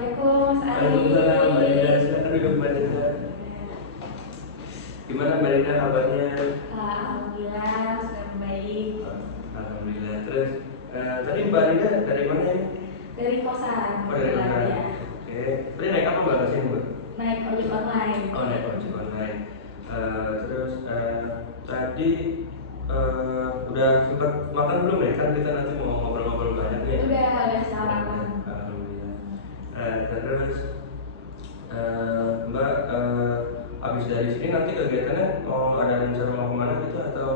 Assalamualaikum Mas Ali. Waalaikumsalam Mbak Rina, silakan duduk Mbak Rina. Gimana Mbak Rina kabarnya? Alhamdulillah sudah baik. Alhamdulillah. Terus tadi Mbak Rina dari mana ya? Dari kosan. Oh dari mana? Ya. Oke. Tadi naik apa Mbak kesini Mbak? Naik ojek online. Oh naik ojek online. Terus tadi udah sempat makan belum ya? Kan kita nanti mau ngobrol-ngobrol banyak nih. Udah sarapan. Alhamdulillah. Terus Mbak habis dari sini nanti kegiatannya mau ada rencana mau kemana gitu atau?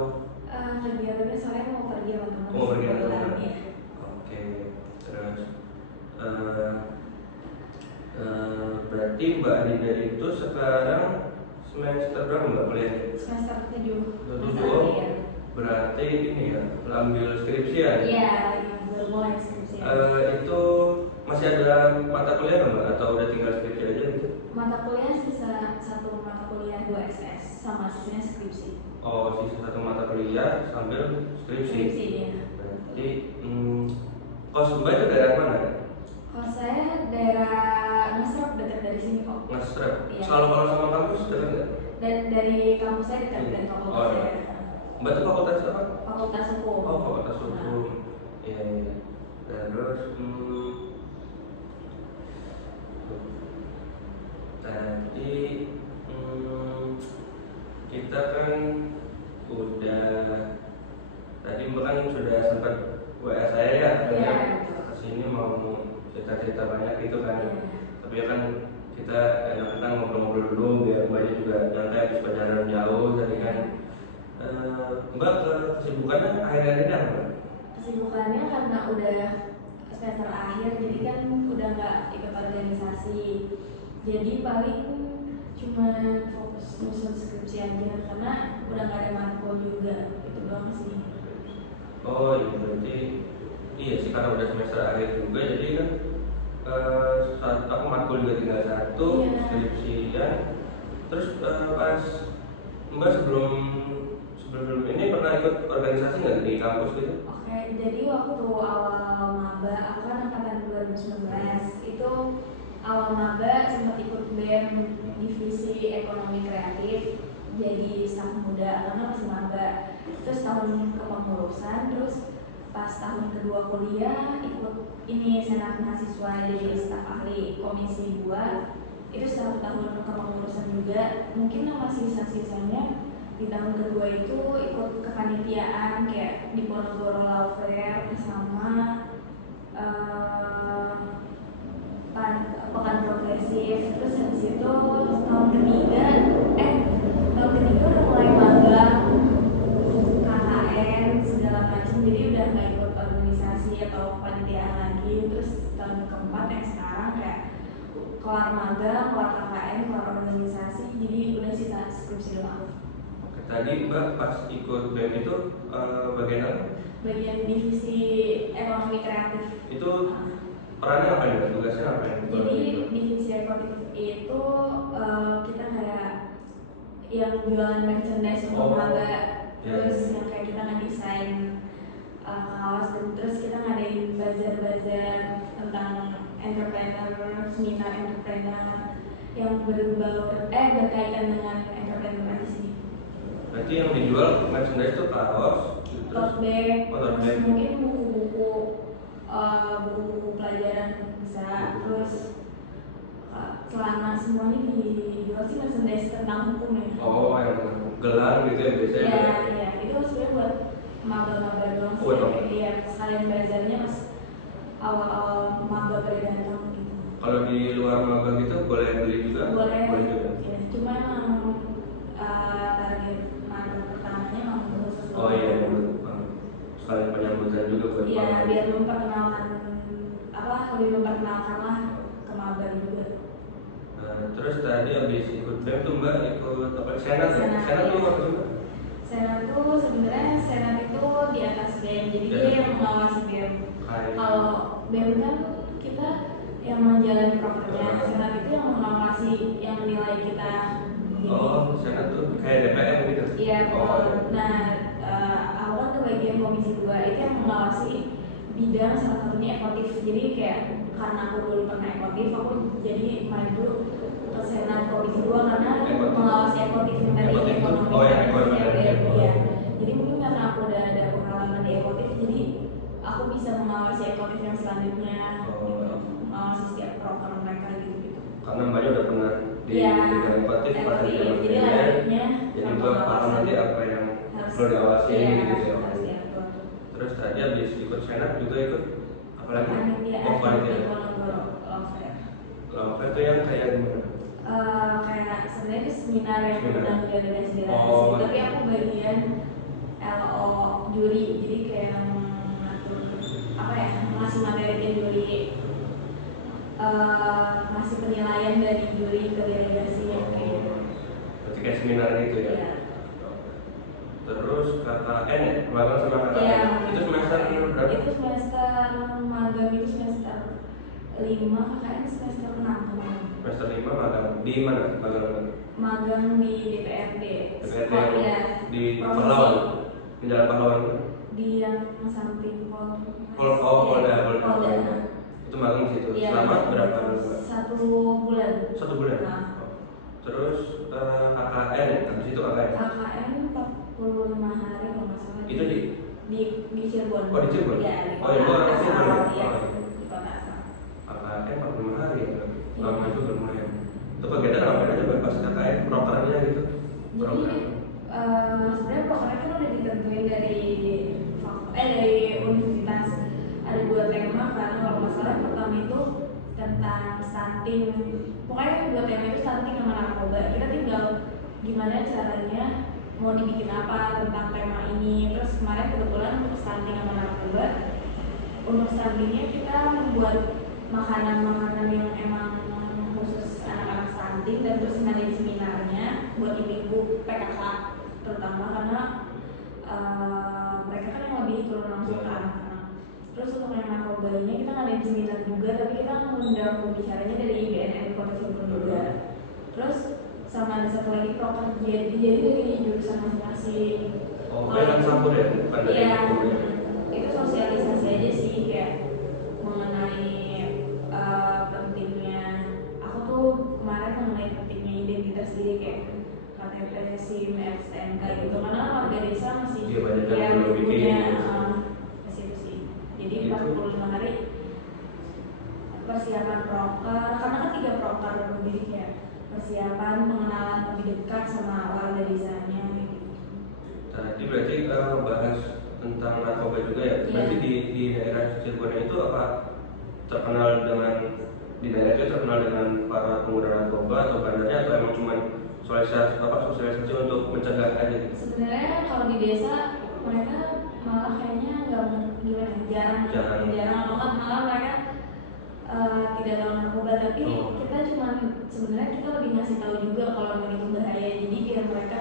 Kegiatannya soalnya mau pergi sama teman. Mau pergi sama teman. Ya. Oke. Terus berarti Mbak Adinda itu sekarang semester berapa Mbak kuliahnya? Semester 7. Oh, berarti ini ya, ambil skripsian? Iya, baru mulai skripsi. Itu masih ada mata kuliah nggak Mbak? Atau udah tinggal skripsi aja gitu? Mata kuliah sisa satu mata kuliah 2 SS sama sisanya skripsi. Oh, sisa satu mata kuliah sambil skripsi? Skripsi, ya. Berarti, kos Mbak itu daerah mana ya? Kalau saya daerah Ngesrep, dekat dari sini kok. Ngesrep? Iya. Kalau sama kampus dekat nggak? Dari kampus saya dekat dan fakultas Oh, saya. Mbak itu fakultas apa? Fakultas Hukum. Oh, fakultas hukum. Iya, iya. Terus, tadi kita kan udah tadi Mbak kan sudah sempat WA saya ya, Iya. kesini mau cerita-cerita banyak gitu kan. Iya. Tapi ya kan kita enak-enak ngobrol-ngobrol dulu biar Mbaknya juga nyantai habis perjalanan jauh tadi kan. Mbak kesibukannya akhir-akhir ini apa? Kesibukannya karena udah semester akhir, jadi kan udah nggak ikut organisasi. Jadi paling cuma fokus nyusun skripsi aja karena udah nggak ada matkul juga, itu doang sih. Oh iya, berarti iya sih karena udah semester akhir juga jadi kan aku matkul juga tinggal satu, Iya. skripsian. Terus pas Mbak sebelum ini pernah ikut organisasi nggak di kampus gitu? Oke, jadi waktu awal maba, aku kan angkatan 2019, itu awal maba sempat ikut BEM divisi ekonomi kreatif, jadi staf muda karena masih maba. Terus tahun kepengurusan, terus pas tahun kedua kuliah ikut ini senat mahasiswa jadi staf ahli komisi 2. Itu 1 tahun kepengurusan juga. Mungkin nama sisa-sisanya di tahun kedua itu ikut kepanitiaan kayak di Ponorogo Law Fair sama pekan progresif. Terus habis itu tahun ketiga udah mulai magang, KKN segala macam, jadi udah nggak ikut organisasi atau kepanitiaan lagi. Terus tahun keempat yang sekarang kayak kelar magang, kelar KKN, kelar organisasi, jadi udah sisa skripsi doang. Tadi Mbak pas ikut BEM itu bagian apa? Bagian divisi ekonomi kreatif. Itu perannya apa ya? Tugasnya apa ya? Jadi divisi ekonomi itu kita kayak yang jualan merchandise untuk maba, terus yang kayak kita ngedesain kaos, dan terus kita ngadain bazar-bazar tentang entrepreneur, seminar entrepreneur yang berkaitan dengan entrepreneur di sini. Berarti yang dijual merchandise itu kaos, Tote bag, tote bag. mungkin buku-buku pelajaran bisa, terus celana, semuanya dijual sih merchandise tentang hukum ya. Oh, yang gelar gitu ya biasanya? Iya, itu sebenarnya buat maba-maba doang sih. Oh, Iya, sekalian bazarnya pas awal-awal maba pada datang gitu. Kalau di luar maba gitu boleh beli juga? Boleh juga. ya, cuma emang target maba pertamanya emang khusus. Oh iya, sekalian penyambutan juga buat Iya, maba. biar lebih memperkenalkan lah ke maba juga. Terus tadi habis ikut BEM tuh Mbak ikut apa? Senat ya? Senat tuh apa Mbak? Senat tuh sebenarnya Senat itu di atas BEM, jadi dia yang mengawasi BEM. Kalau BEM kan kita yang menjalani prokerja, Senat itu yang mengawasi yang nilai kita. Oh, Senat tuh kayak DPR gitu? Iya, betul. Nah, aku kan ke bagian komisi 2 itu yang mengawasi bidang salah satunya ekotif. Jadi kayak karena aku dulu pernah ekotif, aku jadi maju ke senat komisi 2 karena mengawasi ekotif yang tadi ekonomi. Oh ya, ekonomi. Ya. Jadi mungkin karena aku udah ada pengalaman di ekotif, jadi aku bisa mengawasi ekotif yang selanjutnya, gitu. Mengawasi setiap program mereka gitu. Karena mbaknya udah pernah di bidang ekotif pas di jadi kementerian, jadi mbak paham nanti apa yang perlu diawasi gitu ya. Terus tadi habis ikut senat juga ikut apa lagi? Oh, panitia. Lawfare itu yang kayak gimana? Kayak sebenarnya itu seminar yang tentang delegasi, tapi aku bagian LO juri, jadi kayak mengatur apa ya, ngasih materi ke juri, ngasih penilaian dari juri ke delegasi yang kayak gitu. Berarti kayak seminar gitu ya? Iya. Terus KKN ya? Magang sama KKN? Iya, itu semester berapa? Itu semester magang itu semester 5, KKN semester 6 kemarin. Semester 5 magang di mana? Magang di DPRD. DPRD Ya, di Pahlawan? Di Jalan Pahlawan? Di yang samping Polda. Itu magang di situ. Ya, Selama berapa? 1 bulan. 1 bulan? Nah. Terus KKN, habis itu KKN? KKN 45 hari kalau nggak salah. Itu di Cirebon. Oh, di Cirebon? Ya, di Oh, yang orang Cirebon ya? Iya, di kota asal. KKN 45 hari ya? Lama juga lumayan. Itu kegiatan ngapain aja pas KKN? Prokernya gitu? Jadi sebenarnya prokernya kan udah ditentuin dari universitas. Ada 2 tema kan, kalau nggak salah yang pertama itu tentang stunting. Pokoknya 2 tema itu stunting sama narkoba. Kita tinggal gimana caranya mau dibikin apa tentang tema ini. Terus kemarin kebetulan untuk stunting sama narkoba, untuk stuntingnya kita membuat makanan-makanan yang emang khusus anak-anak stunting, dan terus ngadain seminarnya buat ibu-ibu PKK terutama karena mereka kan yang lebih turun langsung ke anak-anak. Terus untuk yang narkobanya kita ngadain seminar juga, tapi kita mengundang pembicaranya dari IBNN Kota Cirebon juga. Terus sama ada satu lagi proker jadi dari jurusan masing-masing. Oh, yang campur ya? Bukan dari Itu sosialisasi aja sih, kayak mengenai pentingnya. Aku tuh kemarin mengenai pentingnya identitas diri, kayak KTP, SIM, STNK gitu. Karena warga desa masih yang punya itu sih. Jadi 45 hari persiapan proker, karena kan 3 proker, jadi kayak persiapan pengenalan lebih dekat sama warga desanya gitu. Tadi berarti bahas tentang narkoba juga ya? Berarti di daerah Cirebon itu apa terkenal dengan, di daerah itu terkenal dengan para pengguna narkoba atau bandarnya, atau emang cuma sosialisasi untuk mencegah aja gitu? Sebenarnya kalau di desa mereka malah kayaknya nggak jarang atau kan malah mereka tidak tahu narkoba, tapi kita cuma sebenarnya kita lebih ngasih tahu juga kalau memang itu bahaya, jadi biar mereka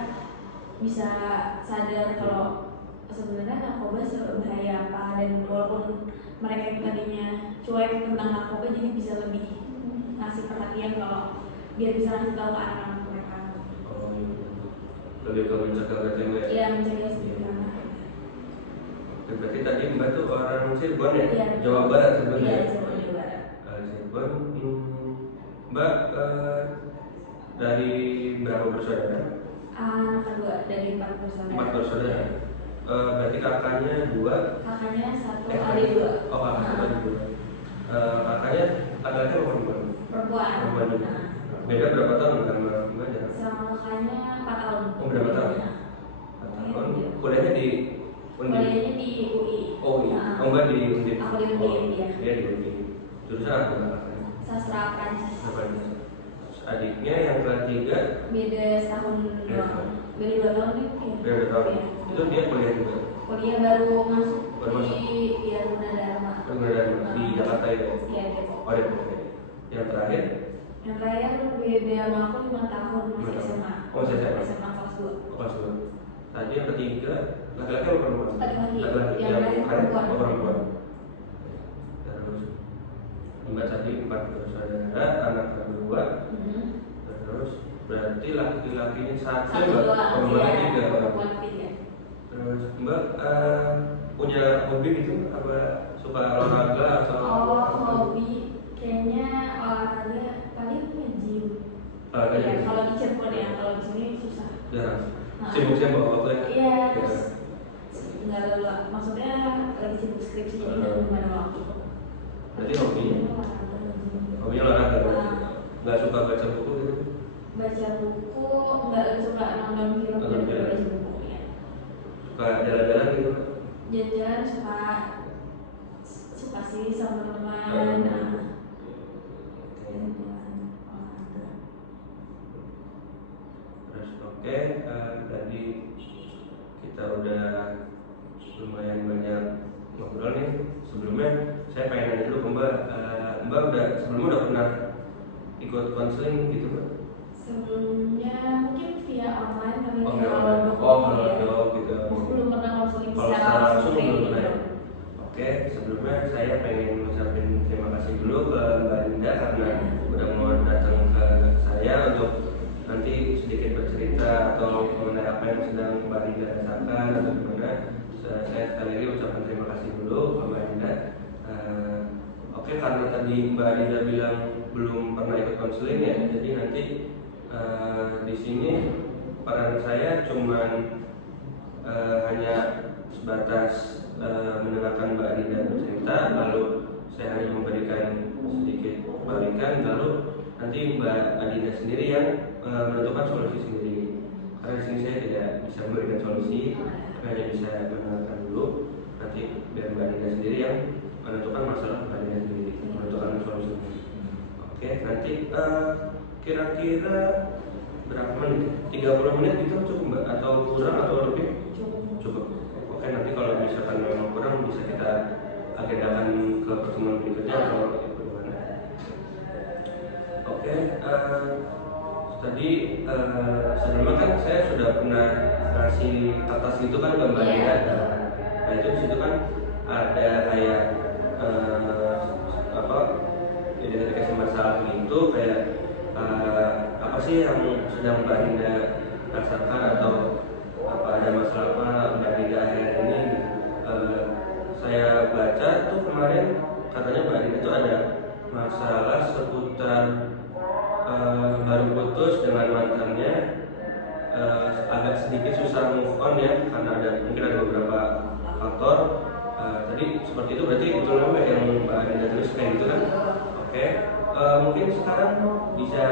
bisa sadar kalau sebenarnya narkoba sebahaya apa, dan walaupun mereka yang tadinya cuek tentang narkoba jadi bisa lebih ngasih perhatian kalau biar bisa ngasih tahu ke anak-anak mereka. Oh iya, lebih ke mencegah KTW ya? Iya, mencegah sendiri. Berarti tadi Mbak tuh orang Cirebon ya? Iya. Jawa Barat sebenarnya? Iya, Jawa Barat. Cirebon. Mbak dari berapa bersaudara? Anak kedua dari 4 bersaudara. 4 bersaudara. Berarti kakaknya 2? Kakaknya 1, adik 2. Oh, kakak 1, adik 2. Kakaknya laki-laki atau perempuan? Perempuan. Perempuan juga. Beda berapa tahun sama Mbaknya? Sama kakaknya 4 tahun. Oh, berapa tahun? 4 tahun. Kuliahnya di Undip? Kuliahnya di UI. Oh iya. Oh, Mbak di Undip? Aku di Undip, ya. Dia di Undip. Jurusan apa kakaknya? Sastra Prancis. Adiknya yang kelas 3? Beda setahun doang. Beda 2 tahun nih. Beda 2 tahun. Itu dia kuliah juga? Kuliah baru masuk. Baru masuk? Di Gunadarma. Gunadarma di Jakarta ya? Iya, Depok. Oh, Depok. Yang terakhir? Yang terakhir beda sama aku 5 tahun, masih SMA. Oh, masih SMA? SMA kelas 2. Kelas 2. Tadi yang ketiga laki-laki atau perempuan? Laki-laki. Laki-laki. Yang terakhir perempuan. Oh, perempuan. Terus Mbak tadi 4 bersaudara, anak kedua. Terus berarti laki-lakinya 1, perempuannya 3. Terus Mbak punya hobi gitu apa suka olahraga atau hobi kayaknya olahraga paling nge-gym. Ya, kalau di Cirebon ya, kalau di sini susah. Jarang. Sibuk-sibuk bawa waktu ya? Iya, terus nggak lelah. Maksudnya lagi sibuk skripsi jadi belum ada waktu. Berarti hobinya olahraga. Nggak suka baca buku gitu? Baca buku, nggak suka nonton film daripada baca buku ya. Suka jalan-jalan gitu? Jalan-jalan suka sih sama teman. Terus oke, tadi kita udah lumayan banyak ngobrol nih. Sebelumnya saya pengen nanya dulu ke Mbak. Mbak sebelumnya udah pernah ikut konseling gitu Mbak? Sebelumnya mungkin via online kali ya. Kalau gitu. Belum pernah konseling secara langsung belum pernah ya? Oke, sebelumnya saya pengen ngucapin terima kasih dulu ke Mbak Linda karena udah mau datang ke saya untuk nanti sedikit bercerita atau mengenai apa yang sedang Mbak Linda rasakan atau gimana. Saya sekali lagi ucapkan terima kasih dulu ke Mbak Linda. Oke, karena tadi Mbak Linda bilang belum pernah ikut konseling ya, jadi nanti di sini peran saya cuman hanya sebatas mendengarkan Mbak Adinda bercerita, lalu saya hanya memberikan sedikit balikan, lalu nanti Mbak Adinda sendiri yang menentukan solusi sendiri. Karena di sini saya tidak bisa memberikan solusi, hanya bisa mendengarkan dulu. Nanti biar Mbak Adinda sendiri yang menentukan masalah Mbak Adinda sendiri, menentukan solusi. Oke, nanti kira-kira berapa menit? 30 menit itu cukup Mbak? Atau kurang atau lebih? Cukup. Oke, nanti kalau misalkan memang kurang bisa kita agendakan ke pertemuan berikutnya atau bagaimana? Oke, tadi sebelumnya kan saya sudah pernah ngasih kertas gitu kan ke Mbak Lia. Nah itu disitu kan ada kayak identifikasi masalah gitu, kayak apa sih yang sedang Mbak Dinda rasakan atau apa ada masalah apa Mbak Dinda akhir ini gitu. Saya baca tuh kemarin katanya Mbak Dinda tuh ada masalah seputar baru putus dengan mantannya, agak sedikit susah move on ya karena mungkin ada beberapa faktor. Tadi seperti itu berarti betul nggak yang Mbak Dinda tulis kayak gitu kan? Oke. Mungkin sekarang bisa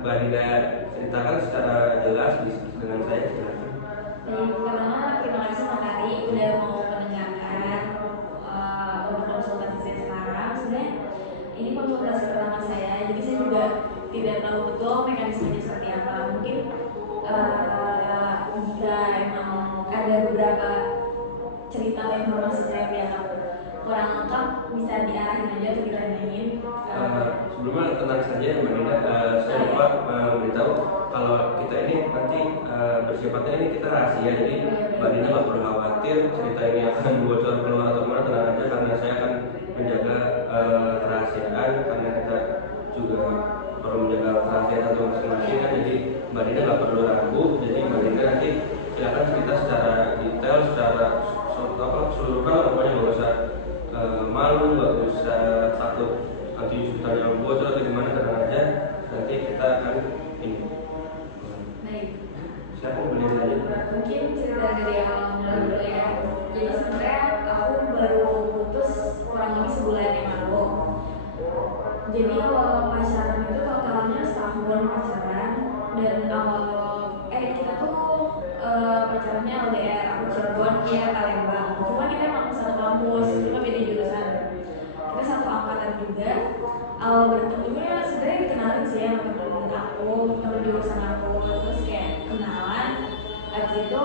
Mbak Dinda ceritakan secara jelas dengan saya silakan. Baik, pertama terima kasih Mas Ari udah mau mendengarkan untuk konsultasi saya sekarang. Sebenarnya ini konsultasi pertama saya, jadi saya juga tidak tahu betul mekanismenya seperti apa. Mungkin jika emang ada beberapa cerita atau informasi saya yang kurang lengkap bisa diarahin aja atau ditanyain. Sebelumnya tenang saja Mbak Dinda, saya lupa memberitahu kalau kita ini nanti bersiapnya ini kita rahasia, jadi Mbak Dinda nggak perlu khawatir cerita ini akan bocor keluar atau mana, tenang aja karena saya akan menjaga kerahasiaan karena kita juga perlu menjaga kerahasiaan satu masing-masing kan, jadi Mbak Dinda nggak perlu ragu, jadi Mbak Dinda nanti silakan cerita secara detail, secara keseluruhan, pokoknya nggak usah malu, nggak usah takut nanti ceritanya bocor atau gimana, tenang aja nanti kita akan ini. Baik. Siapa yang boleh aja? Mungkin cerita dari awal mulai dulu ya. Jadi sebenarnya aku baru putus kurang lebih sebulan yang lalu. Jadi awal pacaran itu totalnya setahun pacaran dan awal kita tuh pacarannya LDR, aku Cirebon, dia Palembang. Cuma kita emang satu kampus, cuma beda jurusan. Kita satu angkatan juga. Awal bertemunya sebenarnya dikenalin sih sama temen aku, temen jurusan aku, terus kayak kenalan. Habis itu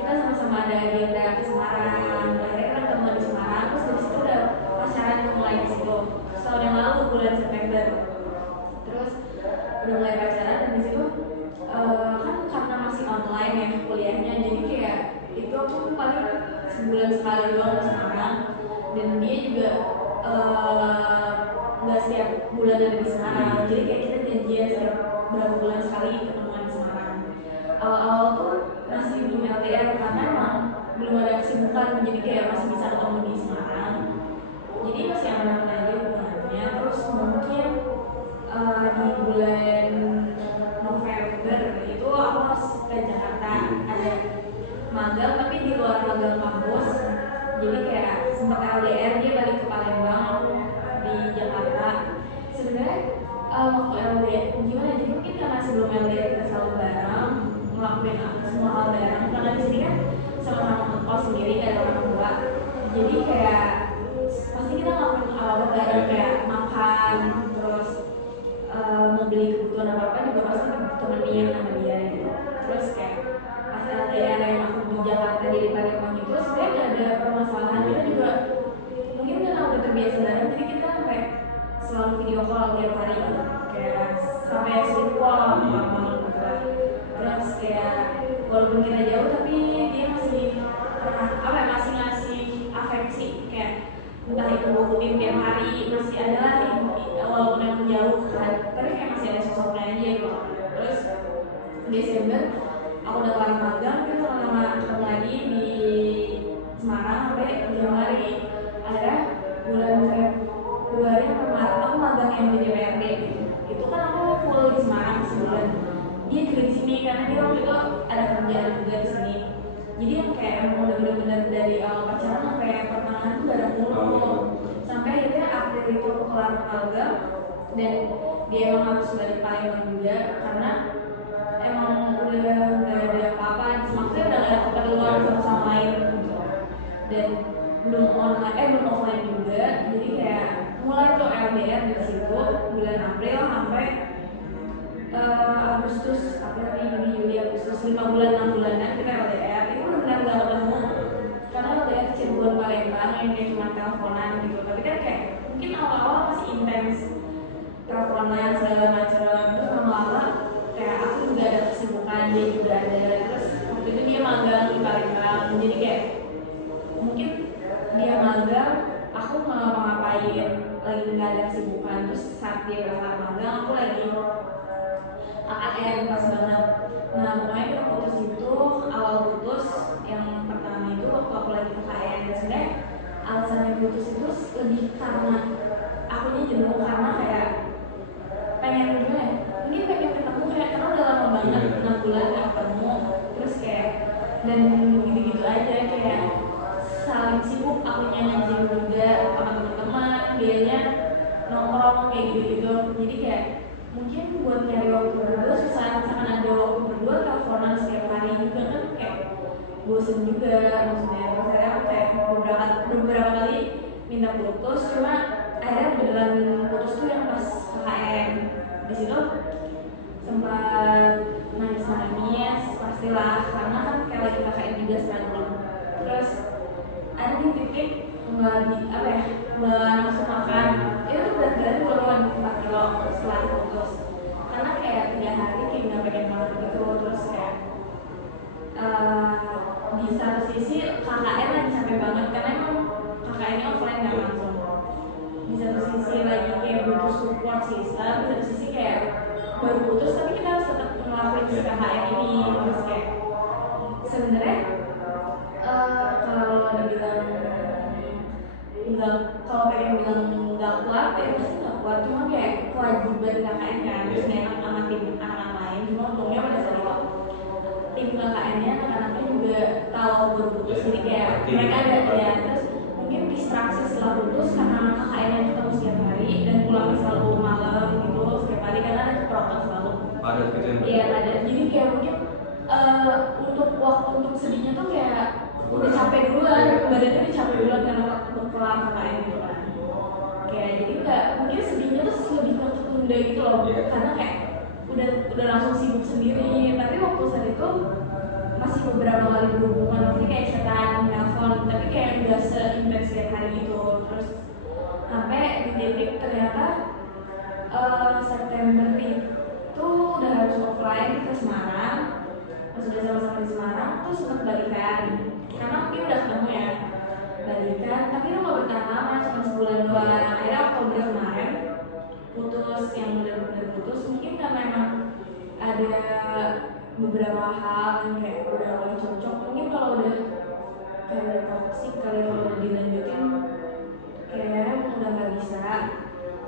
kita sama-sama ada agenda ke Semarang. Akhirnya kita ketemu di Semarang, terus dari situ udah pacaran mulai di situ. Setahun yang lalu bulan September. Terus udah mulai pacaran dan di situ kan karena masih online ya kuliahnya, jadi kayak itu aku paling sebulan sekali doang ke Semarang dan dia juga nggak setiap bulan ada di Semarang, jadi kayak kita janjian setiap berapa bulan sekali ketemuan di Semarang. Awal-awal tuh masih belum LDR karena emang belum ada kesibukan, jadi kayak masih bisa ketemu di Semarang. jadi masih aman-aman aja hubungannya. Terus mungkin di bulan November itu aku harus ke Jakarta, ada magang tapi di luar magang kampus, jadi kayak sempat LDR, dia balik ke Palembang, aku di Jakarta. Sebenarnya waktu LDR gimana, jadi mungkin karena sebelum LDR kita selalu bareng ngelakuin semua hal bareng, karena di sini kan sama-sama ngekos sendiri gak ada orang tua, jadi kayak pasti kita ngelakuin apa bareng, kayak makan, terus mau beli kebutuhan apa juga pasti temenin sama dia gitu. Terus kayak pas LDR yang aku di Jakarta di Palembang itu sebenarnya gak ada permasalahan, kita juga mungkin karena udah terbiasa bareng, jadi kita sampai selalu video call tiap hari gitu, kayak sampai sleep call malam-malam gitu lah. Terus kayak walaupun kita jauh tapi dia masih masih ngasih afeksi, kayak entah itu bukuin tiap hari, masih ada lah walaupun yang jauh kan, tapi kayak masih ada sosoknya aja gitu. Terus Desember aku udah kelar magang, kita sama-sama ketemu lagi di Semarang sampai Januari. Akhirnya bulan Februari sampai Maret aku magang yang di DPRD gitu. Itu kan aku full di Semarang sebulan, dia juga di sini karena dia waktu itu ada kerjaan juga di sini. Jadi yang kayak emang udah bener-bener dari awal pacaran sampai pertengahan tuh bareng mulu. Sampai akhirnya April itu aku kelar magang dan dia emang harus balik Palembang juga karena emang udah nggak ada apa-apa, maksudnya udah nggak ada keperluan satu sama lain gitu. Dan belum offline juga, jadi kayak mulai tuh LDR di situ bulan April sampai Agustus, April, Mei, Juni, Agustus, 5 bulan 6 bulanan kita LDR. Itu benar-benar gak ketemu karena LDR Cirebon Palembang yang kayak cuma teleponan gitu. Tapi kan kayak mungkin awal-awal masih intens teleponan segala macam, terus lama-lama kayak aku juga ada kesibukan, dia juga ada. Terus waktu itu dia magang di Palembang, jadi kayak mungkin dia magang, aku nggak ngapa-ngapain, lagi nggak ada kesibukan. Terus saat dia kelar magang, aku lagi KKN pas banget. Nah pokoknya kita putus itu, awal putus yang pertama itu waktu aku lagi KKN. Dan sebenarnya alasannya putus itu lebih karena akunya jenuh, karena kayak pengen gimana ya, mungkin pengen ketemu kayak karena udah lama banget 6 bulan gak ketemu. Terus kayak dan gitu-gitu aja, kayak saling sibuk, akunya ngajin juga sama teman-teman, dianya nongkrong kayak gitu-gitu. Jadi kayak mungkin buat nyari waktu berdua susah, misalkan ada waktu berdua teleponan setiap hari juga kan kayak bosen juga maksudnya. Terus akhirnya aku kayak beberapa kali minta putus, cuma akhirnya beneran putus tuh yang pas KKN. Di situ sempat nangis pastilah, karena kan kayak lagi KKN juga struggle. Terus ada di titik nggak langsung makan, itu tuh berat banget, turun 4 kilo setelah putus, karena kayak 3 hari kayak nggak pengen makan gitu. Terus kayak di satu sisi KKN lagi capek banget karena emang KKN-nya offline nggak langsung. Di satu sisi lagi kayak butuh support system, di satu sisi kayak baru putus tapi kita harus tetap ngelakuin si KKN ini. Terus kayak sebenarnya kalau ada bilang enggak, kalau pengen bilang nggak kuat ya pasti nggak kuat, cuma kayak kewajiban KKN kan, terus nggak enak sama tim anak-anak lain. Cuma untungnya pada saat itu tim KKN-nya anak-anaknya juga tahu baru putus, jadi kayak mereka ada ya. Terus mungkin distraksi setelah putus karena KKN-nya ketemu setiap hari dan pulangnya selalu malam gitu setiap hari karena ada keprokan selalu padat gitu ya. Iya padat, jadi kayak mungkin untuk waktu untuk sedihnya tuh kayak udah capek duluan, badannya udah capek duluan karena waktu kelar KKN gitu kan. Kayak jadi nggak, mungkin sedihnya tuh lebih ketunda gitu loh, karena kayak udah langsung sibuk sendiri. Tapi waktu saat itu masih beberapa kali berhubungan, maksudnya kayak chatan, telepon, tapi kayak nggak seintens setiap hari gitu. Terus sampai di titik ternyata September itu udah harus offline ke Semarang. Pas udah sama-sama di Semarang tuh sempat balikan, karena mungkin udah ketemu ya, balikan. Tapi itu nggak bertahan lama, cuma sebulan doang. Akhirnya Oktober kemarin putus, yang benar-benar putus. Mungkin karena memang ada beberapa hal yang kayak udah mulai cocok. Mungkin kalau udah kayak toxic kali, kalau udah dilanjutin kayak udah nggak bisa,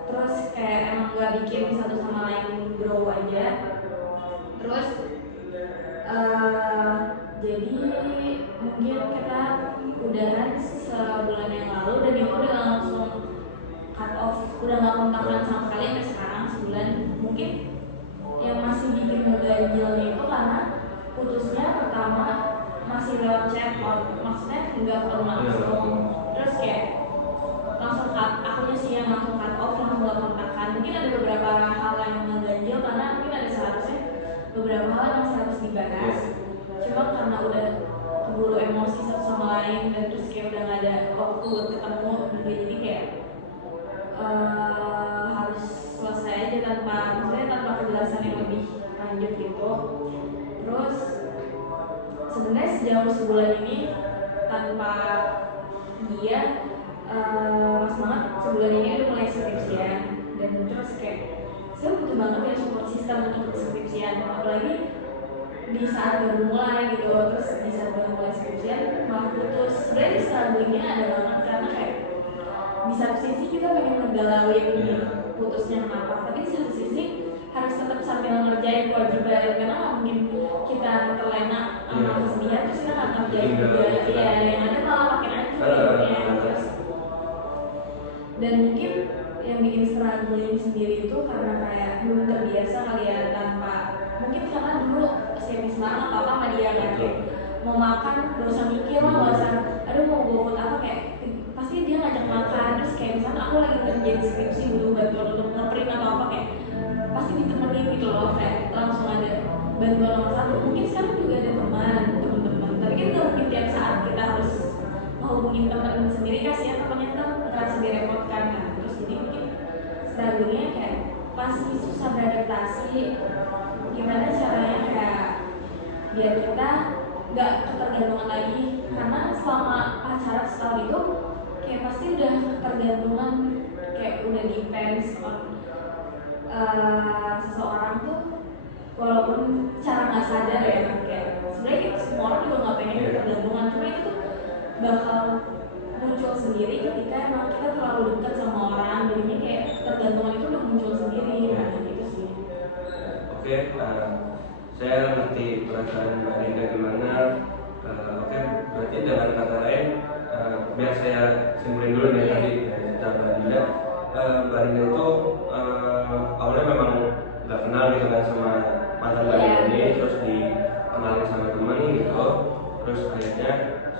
terus kayak emang nggak bikin satu sama lain grow aja. Terus jadi mungkin kita udahan sebulan yang lalu dan itu udah langsung cut off, udah nggak kontakan sama sekali sampai sekarang sebulan. Mungkin yang masih bikin ngeganjilnya itu karena putusnya pertama masih lewat chat, maksudnya nggak perlu langsung. Terus kayak langsung cut, akunya sih yang langsung cut off, langsung nggak kontakan. Mungkin ada beberapa hal yang ngeganjil karena mungkin ada seharusnya beberapa hal yang masih harus dibahas, cuma karena udah keburu emosi satu sama lain dan terus kayak udah nggak ada waktu buat ketemu gitu, jadi kayak harus selesai aja tanpa kejelasan yang lebih lanjut gitu. Terus sebenarnya sejauh sebulan ini tanpa dia pas banget sebulan ini udah mulai skripsian, dan terus kayak saya butuh banget ya support system untuk skripsian, apalagi di saat baru mulai gitu. Terus di saat baru mulai skripsian malah putus. Sebenarnya strugglingnya ada banget karena kayak di satu sisi kita pengen ngegalauin putusnya kenapa, tapi di satu sisi harus tetap sambil ngerjain kewajiban karena nggak mungkin kita terlena sama kesedihan terus kita nggak ngerjain juga. Ya yang ada malah makin hancur gitu. Dan mungkin yang bikin struggling sendiri itu karena kayak belum terbiasa kali ya, tanpa mungkin karena dulu semis banget apa sama dia kan, kayak mau makan gak usah mikir lah, gak usah aduh mau GoFood apa, kayak pasti dia ngajak makan. Terus kayak misalnya aku lagi ngerjain skripsi butuh bantuan untuk ngeprint atau apa, kayak pasti ditemenin gitu loh, kayak langsung ada bantuan nomor satu. Mungkin sekarang juga ada teman-teman, tapi kan gak mungkin tiap saat kita harus menghubungin teman sendiri, kasihan temennya kan ngerasa direpotkan kan. Terus jadi mungkin struggle-nya kayak pasti susah beradaptasi, gimana caranya kayak biar kita nggak ketergantungan lagi, karena selama pacaran setahun itu kayak pasti udah ketergantungan, kayak udah depends on seseorang tuh, walaupun cara nggak sadar ya, kayak sebenarnya kita semua orang juga nggak pengen ketergantungan, cuma itu tuh bakal muncul sendiri ketika emang kita terlalu dekat sama orang, jadinya kayak ketergantungan itu udah muncul sendiri gitu sih. Oke, saya ngerti perasaan Mbak Dinda gimana. Oke, berarti dengan kata lain, biar saya simpulin dulu nih tadi dari cerita Mbak Dinda. Mbak Dinda itu awalnya memang nggak kenal gitu kan sama mantan Mbak Dinda ini, terus dikenalin sama temen gitu, terus akhirnya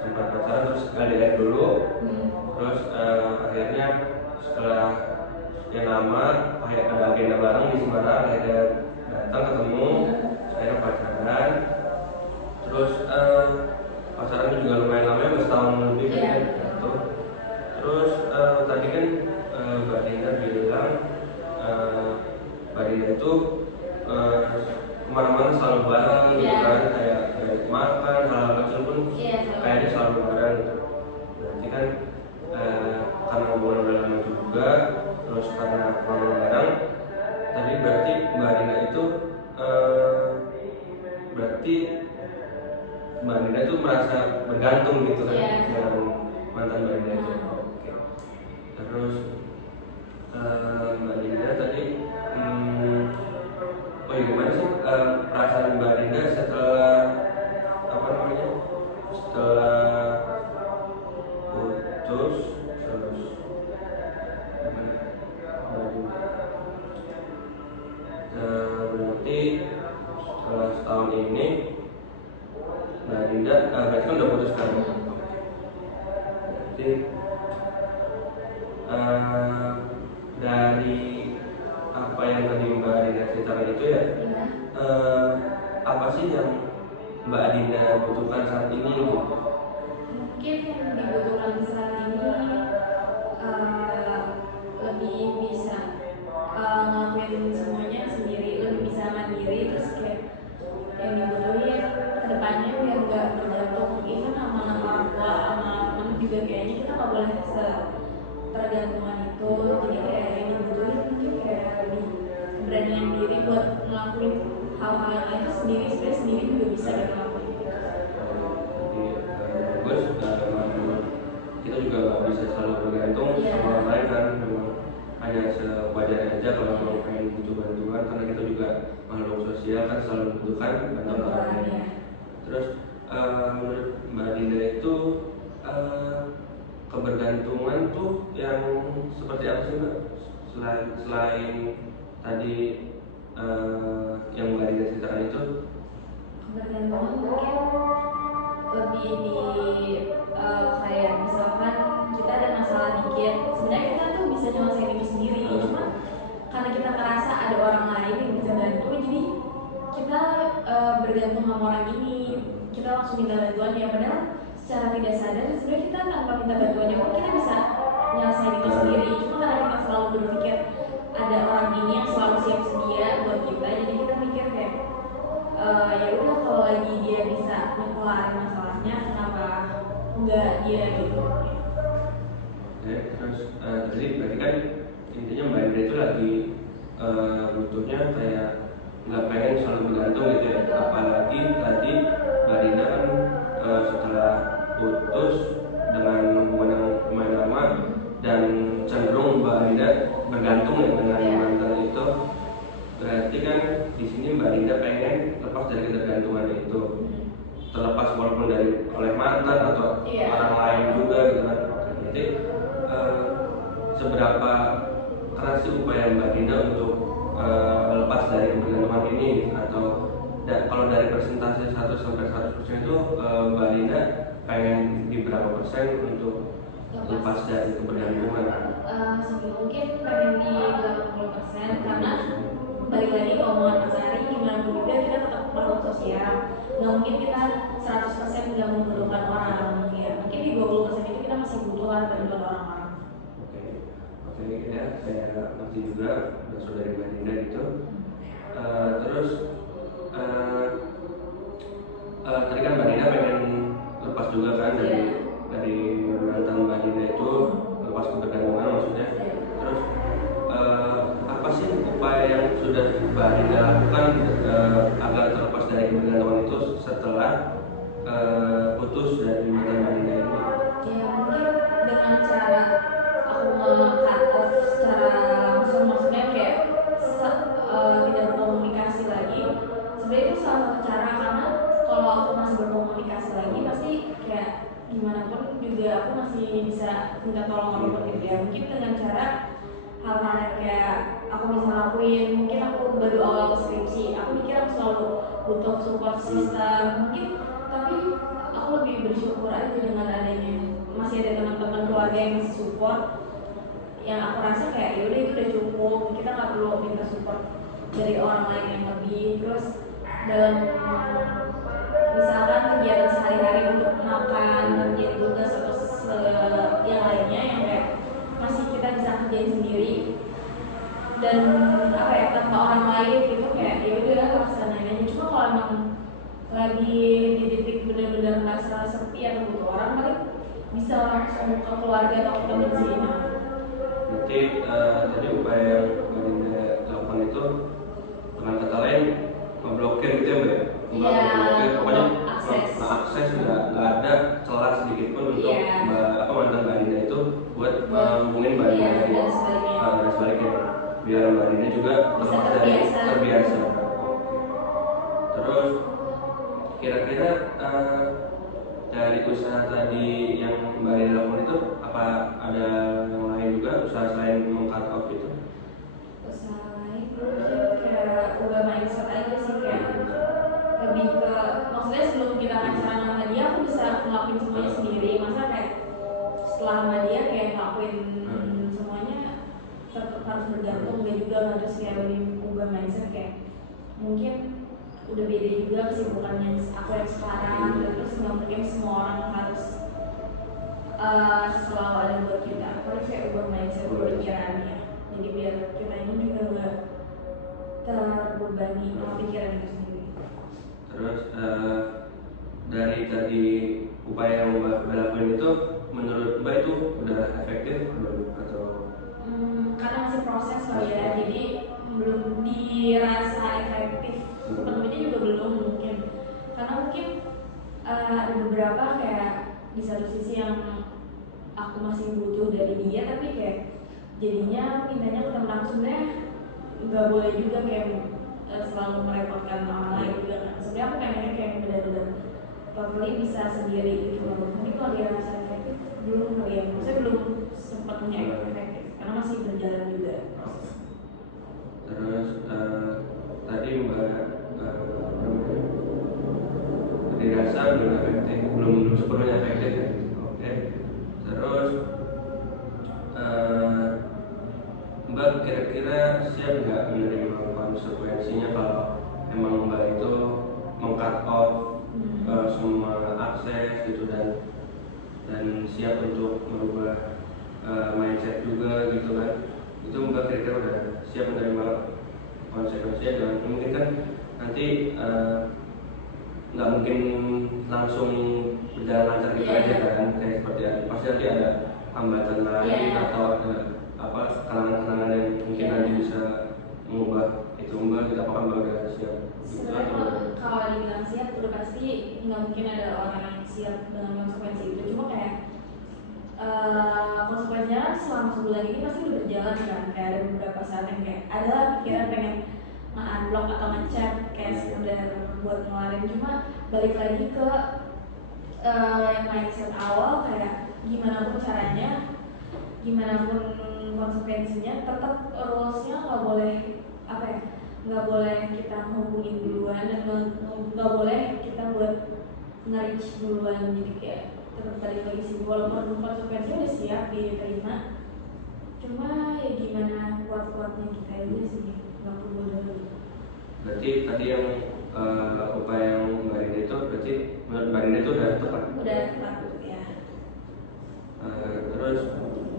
sempat pacaran, terus LDR dulu, terus akhirnya setelah yang lama ada agenda bareng di Semarang, akhirnya datang ketemu, akhirnya pacaran. Terus pacaran juga lumayan lama ya, setahun lebih kan gitu. Terus tadi kan Mbak Dinda bilang Mbak Dinda itu kemana-mana selalu bareng gitu kan, kayak makan, hal kecil pun kayaknya selalu bareng gitu. Berarti kan karena hubungan udah lama juga, terus karena hubungan bareng tadi, berarti Mbak Dinda itu berarti Mbak Dinda itu merasa bergantung gitu kan dengan mantan Mbak Dinda itu. Oke. Terus Mbak Dinda tadi oh iya, gimana sih perasaan Mbak Dinda setelah setelah putus, terus berarti setelah setahun ini Mbak Dinda berarti kan udah putus kan? Berarti dari apa yang tadi Mbak Dinda ceritakan itu ya, apa sih yang Mbak Dinda butuhkan saat ini gitu? Mungkin yang dibutuhkan saat ini lebih bisa ngelakuin semuanya sendiri, lebih bisa mandiri. Terus kayak yang dibutuhin kedepannya biar nggak tergantung even sama orang tua sama temen juga, kayaknya kita nggak boleh tergantungan itu. Jadi kayak yang dibutuhin mungkin kayak lebih keberanian diri buat ngelakuin hal-hal yang lain itu sendiri juga bisa kita lakuin. Bagus, kita juga nggak bisa selalu bergantung sama orang lain kan, memang hanya sewajarnya aja kalau memang pengen butuh bantuan, karena kita juga makhluk sosial kan selalu membutuhkan bantuan orang lain. Terus menurut Mbak Dinda itu kebergantungan tuh yang seperti apa sih Mbak? Selain tadi yang Mbak Dinda ceritakan itu, kebergantungan mungkin lebih di kayak misalkan kita ada masalah dikit, sebenarnya kita tuh bisa nyelesain itu sendiri, cuma karena kita ngerasa ada orang lain yang bisa bantu, jadi kita bergantung sama orang ini, kita langsung minta bantuannya, padahal secara tidak sadar sebenarnya kita tanpa minta bantuannya pun kita bisa nyelesain itu sendiri, cuma karena kita selalu berpikir ada orang ini yang selalu siap sedia buat kita, jadi kita mikir kayak ya udah kalau lagi dia bisa ngekelarin masalahnya, kenapa enggak dia gitu. Oke, terus tadi berarti kan intinya Mbak Dinda itu lagi butuhnya kayak nggak pengen selalu bergantung gitu ya, apalagi tadi Mbak Dinda kan setelah putus dengan hubungan yang lumayan lama dan cenderung Mbak Dinda bergantung ya dengan mantan itu, berarti kan di sini Mbak Dinda pengen lepas dari ketergantungan itu, terlepas walaupun dari oleh mantan atau orang lain juga gitu kan. Oke, berarti seberapa keras sih upaya Mbak Dinda untuk lepas dari ketergantungan ini, atau kalau dari persentase 1 sampai 100% itu Mbak Dinda pengen di berapa persen untuk lepas dari ketergantungan? Sebelum mungkin pengen di 80%, karena balik lagi ke omongan Mas Ari, gimana pun juga kita tetap makhluk sosial, nggak mungkin kita 100% nggak membutuhkan orang, ya mungkin di 20% itu kita masih butuh bantuan orang-orang. Oke, ya saya ngerti juga maksud dari Mbak Dinda gitu. Terus tadi kan Mbak Dinda pengen lepas juga kan dari mantan Mbak Dinda itu, lepas ketergantungan maksudnya. Terus apa sih upaya yang sudah Mbak Dinda lakukan agar terlepas dari ketergantungan itu setelah putus dari mantan Mbak Dinda ini? Ya mungkin dengan cara aku nge-cut off secara langsung, maksudnya kayak tidak berkomunikasi lagi. Sebenarnya itu salah satu cara, karena kalau aku masih berkomunikasi lagi pasti kayak gimana pun juga aku masih bisa minta tolong orang gitu ya. Mungkin dengan cara hal-hal yang kayak aku bisa lakuin, mungkin aku baru awal skripsi, aku mikir aku selalu butuh support system mungkin, tapi aku lebih bersyukur aja dengan adanya masih ada teman-teman keluarga yang masih support, yang aku rasa kayak yaudah itu udah cukup, kita nggak perlu minta support dari orang lain yang lebih. Terus dalam misalkan kegiatan sehari-hari untuk makan, kerjaan tugas atau yang lainnya yang kayak masih kita bisa kerjain sendiri dan apa ya, tanpa orang lain gitu, kayak ya udah laksanain aja. Cuma kalau emang lagi di titik benar-benar merasa sepi atau butuh orang, paling bisa langsung ke keluarga atau ke teman sih. Berarti tadi upaya yang Mbak Dinda lakukan itu dengan kata lain memblokir gitu ya Mbak? Memblokir, pokoknya akses nggak ada celah sedikit pun untuk mantan Mbak Dinda itu buat menghubungin Mbak Dinda lagi. Dan sebaliknya biar Mbak Dinda juga terbiasa. Terus kira-kira dari usaha tadi yang Mbak Dinda lakukan itu apa ada yang lain juga, usaha selain meng-cut off itu? Usaha lain mungkin kayak ubah mindset aja sih, kayak lebih ke, maksudnya sebelum kita pacaran sama dia aku bisa ngelakuin semuanya sendiri, masa kayak setelah sama dia kayak ngelakuin semuanya tetap harus bergantung, gak juga. Harus kayak lebih ubah mindset, kayak mungkin udah beda juga kesibukannya aku yang sekarang, terus nggak mungkin semua orang harus selalu ada buat kita. Aku harus kayak ubah mindset pemikirannya, jadi biar kita ini juga nggak terbebani sama pikiran itu sendiri. Terus dari tadi upaya yang Mbak lakuin itu, menurut Mbak itu udah efektif belum atau? Karena masih proses kali ya, jadi belum dirasa efektif. Sepenuhnya juga belum mungkin, karena mungkin ada beberapa kayak di satu sisi yang aku masih butuh dari dia, tapi kayak jadinya mintanya ke temen aku. Sebenarnya nggak boleh juga kayak selalu merepotkan orang lain juga kan. Sebenarnya aku pengennya kayak benar-benar totally bisa sendiri gitu loh. Mungkin kalau dia rasa efektif belum kali ya, maksudnya belum sempat punya efektif karena masih berjalan juga. Terus tadi Mbak dirasa belum efektif, belum sepenuhnya efektif ya. Oke. Terus Mbak kira-kira siap nggak menerima konsekuensinya kalau emang Mbak itu meng-cut off semua akses gitu, dan siap untuk merubah mindset juga gitu kan? Itu Mbak kira-kira udah siap menerima konsekuensinya? Dan mungkin kan nanti nggak mungkin langsung berjalan lancar gitu aja kan, kayak seperti itu. Pasti nanti ada hambatan lain atau ada kenangan-kenangan yang mungkin nanti bisa mengubah itu. Mbak, kita apakah Mbak udah siap? Sebenarnya kalau dibilang siap udah pasti nggak mungkin ada orang yang siap dengan konsekuensi itu. Cuma kayak konsekuensinya kan selama sebulan ini pasti udah berjalan kan. Kayak ada beberapa saat yang kayak adalah pikiran pengen nge-unblock atau nge-chat kayak sekedar buat ngeluarin. Cuma balik lagi ke yang mindset awal, kayak gimana pun caranya, gimana pun konsekuensinya, tetap rulesnya nggak boleh nggak boleh kita hubungin duluan, dan nggak boleh kita buat nge-reach duluan. Jadi kayak tetap balik lagi sih, walaupun konsekuensinya udah siap diterima, cuma ya gimana kuat-kuatnya kita aja sih, nggak perlu dulu. Berarti tadi yang upaya yang Mbak Rina itu berarti menurut Mbak Rina itu udah tepat? Udah tepat ya. Terus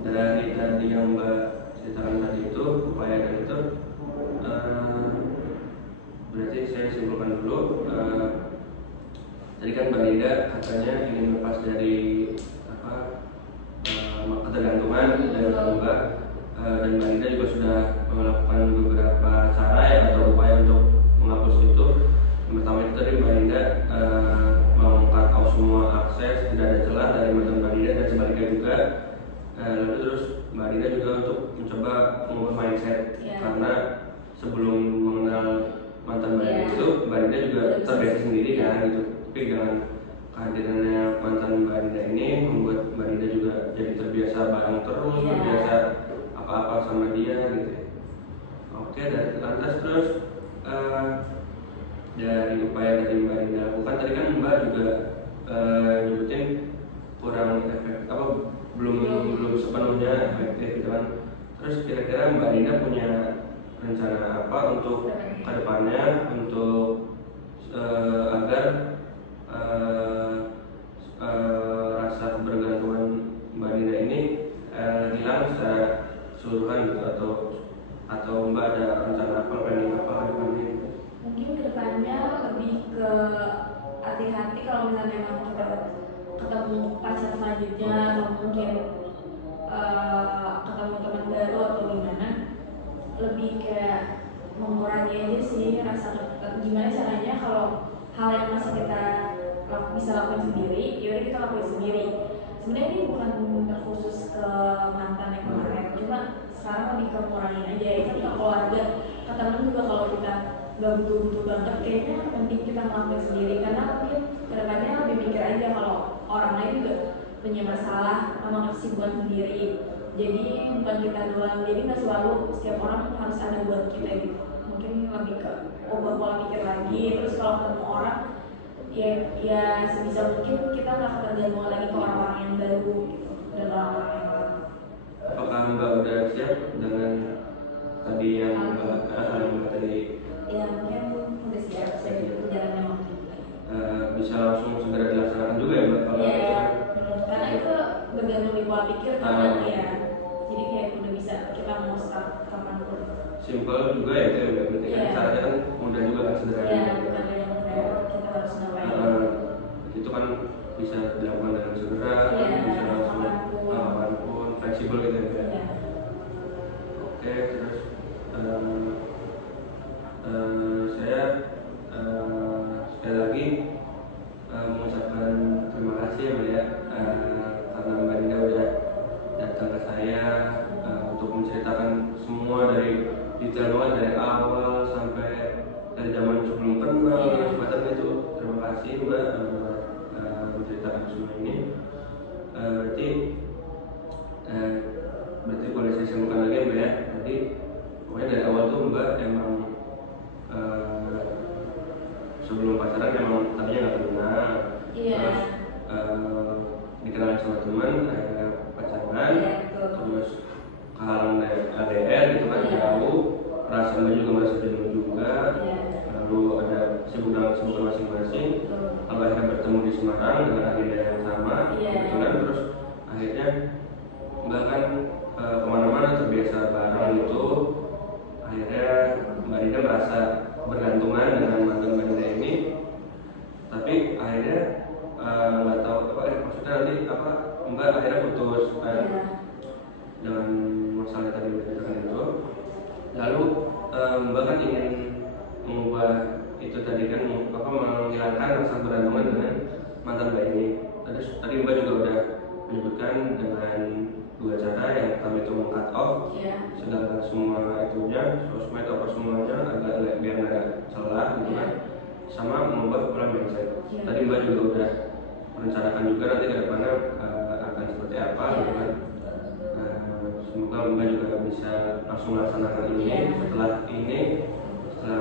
dari tadi yang Mbak ceritakan tadi itu, upaya dan itu berarti saya simpulkan dulu, tadi kan Mbak Rina katanya ingin lepas dari ketergantungan dari Mbak, dan Mbak Rina juga sudah melakukan beberapa cara ya atau upaya untuk menghapus itu. Yang pertama itu tadi Mbak Rina meng-cut off semua akses, tidak ada celah dari mantan Mbak Rina dan sebaliknya juga. Lalu terus Mbak Rina juga untuk mencoba mengubah mindset, karena sebelum mengenal mantan Mbak Rina itu Mbak Rina juga terbiasa sendiri kan gitu. Tapi dengan kehadirannya mantan Mbak Rina ini membuat Mbak Rina juga jadi terbiasa bareng terus, terbiasa apa-apa sama dia gitu. Oke, dan lantas terus dari upaya dari Mbak Rina lakukan tadi kan Mbak juga nyebutin kurang efektif, belum sepenuhnya efektif gitu kan. Terus kira-kira Mbak Rina punya rencana apa untuk kedepannya untuk agar rasa kebergantungan Mbak Rina ini hilang secara keseluruhan gitu, atau Mbak ada rencana apa, planning apa kedepannya? Mungkin kedepannya lebih ke hati-hati kalau misalnya memang kita ketemu pacar selanjutnya, atau mungkin ketemu teman baru atau gimana, lebih kayak mengurangi aja sih rasa gimana caranya kalau hal yang masih kita bisa lakukan sendiri, yaudah kita lakuin sendiri. Sebenarnya ini bukan terkhusus ke mantan yang kemarin, cuma sekarang lebih ke ngurangin aja. Even ke keluarga, ke temen juga, kalau kita gak butuh-butuh banget, kayaknya penting kita ngelakuin sendiri, karena mungkin kedepannya lebih mikir aja kalau orang lain juga punya masalah sama kesibukan sendiri. Jadi bukan kita doang, jadi gak selalu setiap orang harus ada buat kita gitu. Mungkin lebih ke ubah pola pikir lagi. Terus kalau ketemu orang, ya sebisa mungkin kita gak tergantung lagi ke orang-orang yang baru gitu, dan orang-orang yang lama. Apakah Mbak udah siap dengan tadi yang Mbak tadi? Ya mungkin udah siap, saya juga jalannya waktu itu. Bisa langsung segera dilaksanakan juga ya Mbak? Karena itu bergantung di pola pikir kan ya. Jadi kayak udah bisa kita mau start kapanpun. Simple juga ya, itu udah penting kan, caranya kan mudah juga kan, sederhana. Iya, bukan yang kayak kita harus ngapain. Itu kan bisa dilakukan dengan segera, bisa langsung kapanpun, fleksibel gitu ya. Oke, terus saya sekali lagi mengucapkan terima kasih ya Mbak ya, karena Mbak Dinda udah dari awal sampai dari zaman sebelum kenal semacam itu. Terima kasih Mbak menceritakan semua ini. Berarti boleh saya simpulkan lagi Mbak ya. Jadi pokoknya dari awal tuh Mbak emang sebelum pacaran emang tadinya nggak kenal, terus dikenalin sama teman, akhirnya pacaran, terus kehalang LDR gitu kan, jauh, rasa Mbak juga merasa jenuh juga, lalu ada kesibukan masing-masing, lalu akhirnya bertemu di Semarang dengan agenda yang sama, kebetulan terus akhirnya Mbak kan kemana-mana terbiasa bareng gitu, akhirnya Mbak Dinda merasa bergantungan dengan mantan Mbak Dinda ini, tapi akhirnya nggak tahu maksudnya nanti Mbak akhirnya putus dengan masalah yang tadi Mbak ceritakan itu. Lalu Mbak kan ingin mengubah itu tadi kan menghilangkan rasa bergantungan dengan mantan Mbak ini. Terus tadi Mbak juga udah menyebutkan dengan dua cara. Yang pertama itu meng-cut off segala semua itunya, sosmed apa semuanya agak biar nggak celah gitu kan, sama mengubah pola mindset. Tadi Mbak juga udah merencanakan juga nanti ke depannya akan seperti apa gitu kan. Semoga Mbak juga bisa langsung melaksanakan ini. Setelah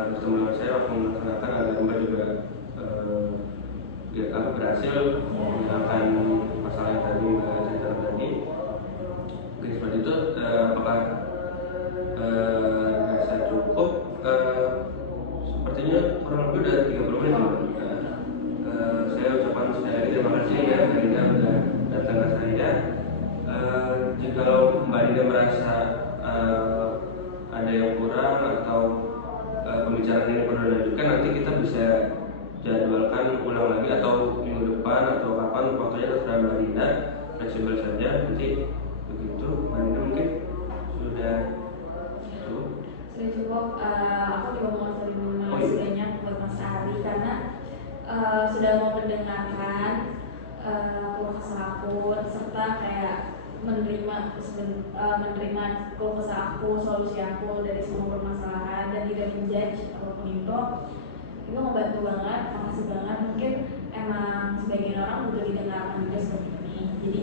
bertemu dengan saya langsung melaksanakan agar Mbak juga berhasil menghilangkan masalah yang tadi Mbak ceritakan tadi. Oke, seperti itu. Apakah dirasa cukup? Sepertinya kurang lebih udah 30 menit Mbak. Saya ucapkan sekali lagi terima kasih ya Mbak Dinda sudah datang ke saya. Jika Mbak Dinda merasa ada yang kurang atau pembicaraan ini perlu dilanjutkan, nanti kita bisa jadwalkan ulang lagi atau minggu depan atau kapan, waktunya terserah Mbak Dinda, fleksibel saja. Nanti begitu Mbak Dinda mungkin sudah cukup. Aku juga mau terima kasih banyak buat Mas Ari karena sudah mau mendengarkan keluh kesah aku serta kayak menerima keluh kesah aku, solusi aku dari semua permasalahan dan tidak menjudge apapun itu ngebantu banget. Makasih banget. Mungkin emang sebagian orang butuh didengarkan juga seperti ini. Jadi